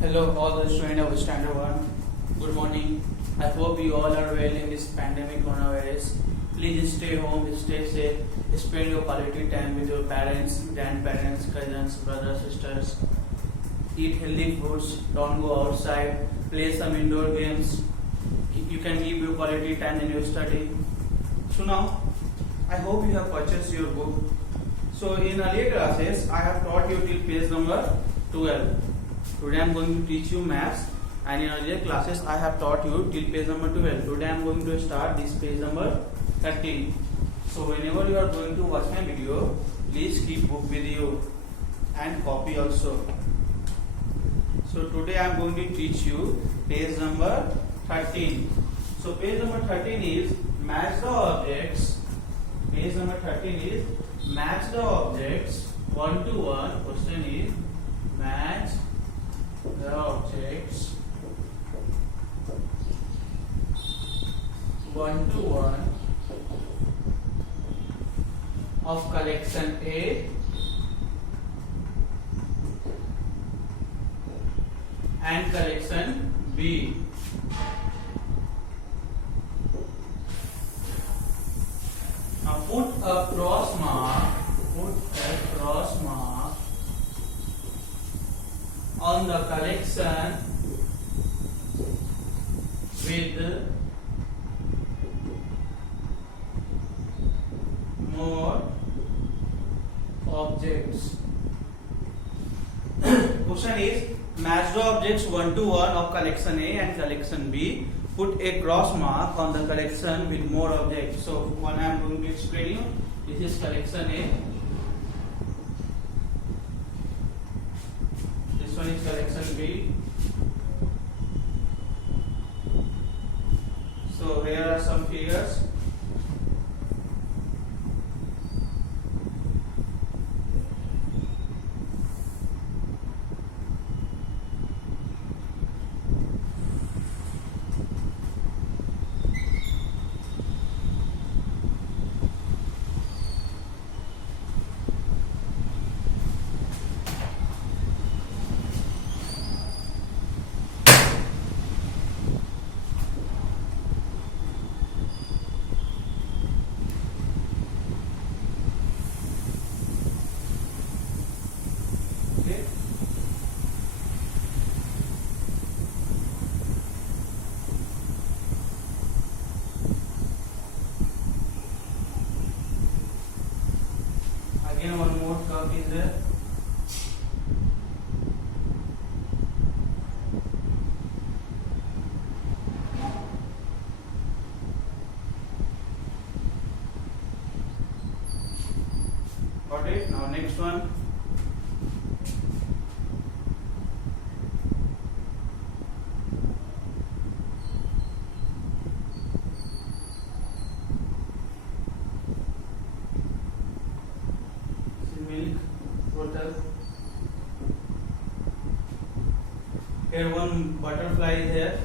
Hello, all the students of Standard 1. Good morning. I hope you all are well in this pandemic coronavirus. Please stay home, stay safe, spend your quality time with your parents, grandparents, cousins, brothers, sisters. Eat healthy foods, don't go outside, play some indoor games. You can give your quality time in your study. So now, I hope you have purchased your book. So in earlier classes, I have taught you till page number 12. Today I am going to teach you maths, and in earlier classes I have taught you till page number 12. Today I am going to start this page number 13. So whenever you are going to watch my video, please keep book with you and copy also. So today I am going to teach you page number 13. So page number 13 is match the objects. Page number 13 is match the objects 1 to 1. Question is match the objects 1 to 1 of collection A and collection B. Now put a cross mark on the collection with more objects. Question is match the objects 1 to 1 of collection A and collection B. Put a cross mark on the collection with more objects. So one I am going to explain you. This is collection A. This one is collection B. So here are some figures. Again one more curve is there. Got it? Now next one. Here one butterfly is here.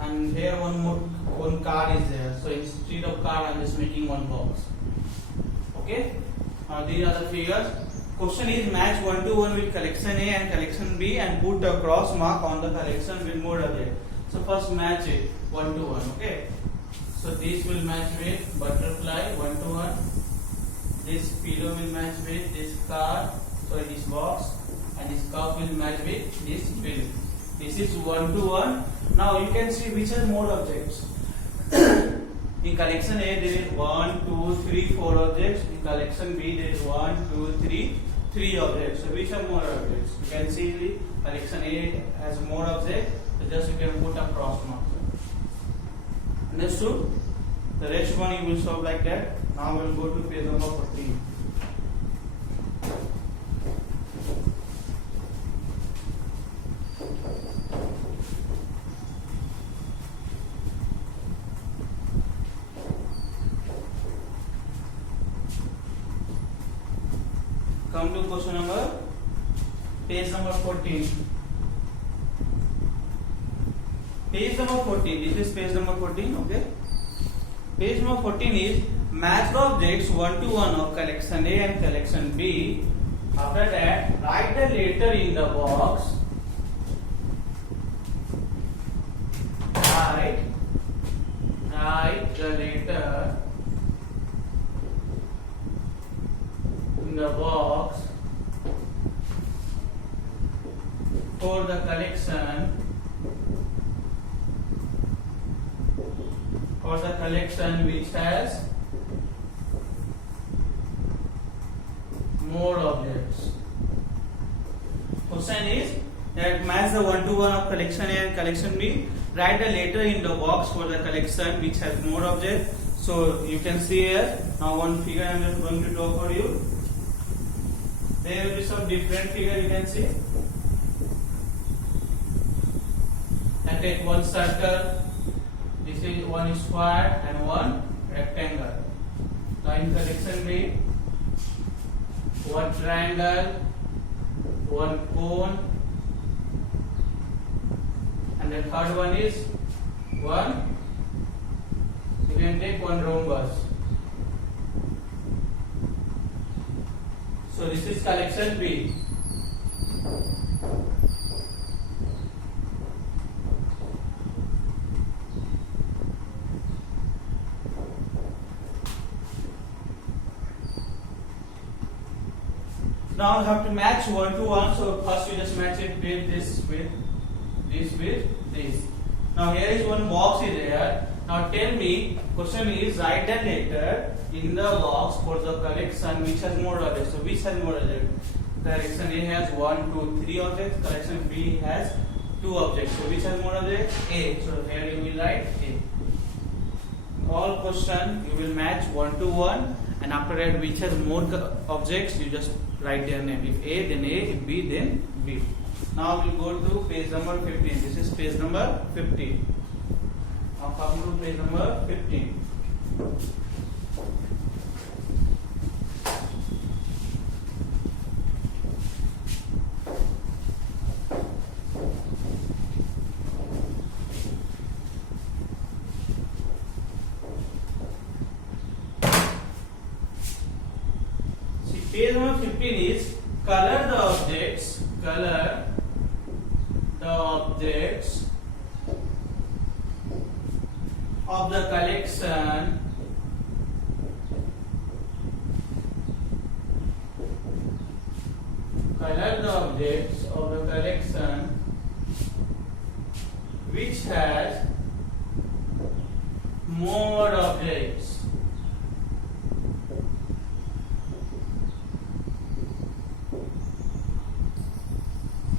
And here one card is there. So instead of card, I am just making one box. Okay. Now these are the figures. Question is match 1 to 1 with collection A and collection B and put a cross mark on the collection with more objects. So first match it 1 to 1. Okay. So this will match with butterfly 1 to 1. This pillow will match with this card. Sorry, this box, and this cup will match with this bill. This is 1 to 1. Now you can see which are more objects. In collection A there is 1, 2, 3, 4 objects. In collection B there is 1, 2, 3, 3 objects. So which are more objects? You can see the collection A has more objects. So just you can put a cross mark. Understood? The rest one you will solve like that. Now we will go to page number 14. Come to question number, page number 14. Page number 14. This is page number 14. Okay. Page number 14 is match the objects 1 to 1 of collection A and collection B. After that, write the letter in the box. Write the letter in the box for the collection which has more objects. Question is that match the 1 to 1 of collection A and collection B. Write the letter in the box for the collection which has more objects. So you can see here, now one figure I am just going to draw for you. There will be some different figure you can see. I take one circle. This is one square and one rectangle. Now in collection B, one triangle, one cone, and the third one is one. You can take one rhombus. So this is collection B. Now you have to match 1 to 1. So first you just match it with this, with this. Now here is one box is there. Now tell me, question is write the letter in the box for the collection which has more objects. So which has more objects? Collection A has 1, 2, 3 objects. Collection B has 2 objects. So which has more objects? A. So here you will write A. All question you will match 1 to 1, and after that which has more objects you just write their name. If A, then A. If B, then B. Now we'll go to page number 15. This is page number 15. Now come to page number 15. See, page number 15 is color the objects. Color the objects of the collection which has more objects.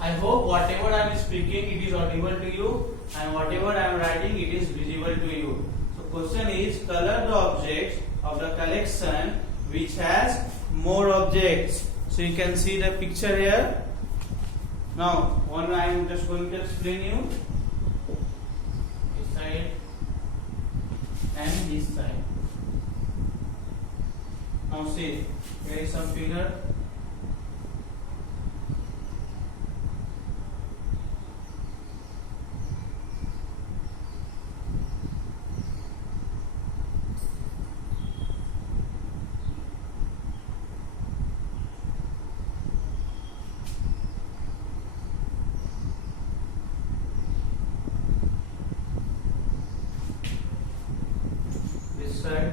I hope whatever I am speaking it is audible to you, and whatever I am writing it is visible to you. So question is color the objects of the collection which has more objects. So you can see the picture here. Now one I am just going to explain you. This side and this side. Now see, here is some figure. Side.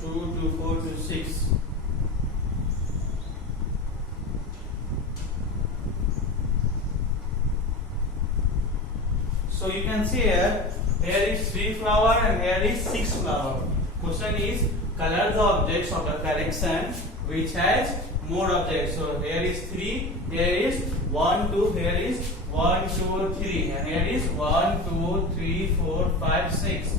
Two to 4 to 6. So you can see here is 3 flower and here is 6 flower. Question is color the objects of the collection which has more objects. So here is 3, here is 1, 2, here is 1, 2, 3, and here is 1, 2, 3, 4, 5, 6.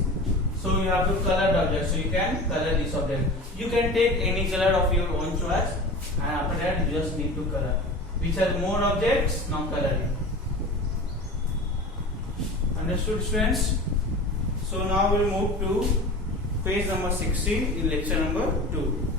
So you have to color the object. So you can color this object. You can take any color of your own choice, and after that you just need to color. Which are more objects? Now coloring. Understood, students? So now we'll move to page number 16 in lecture number 2.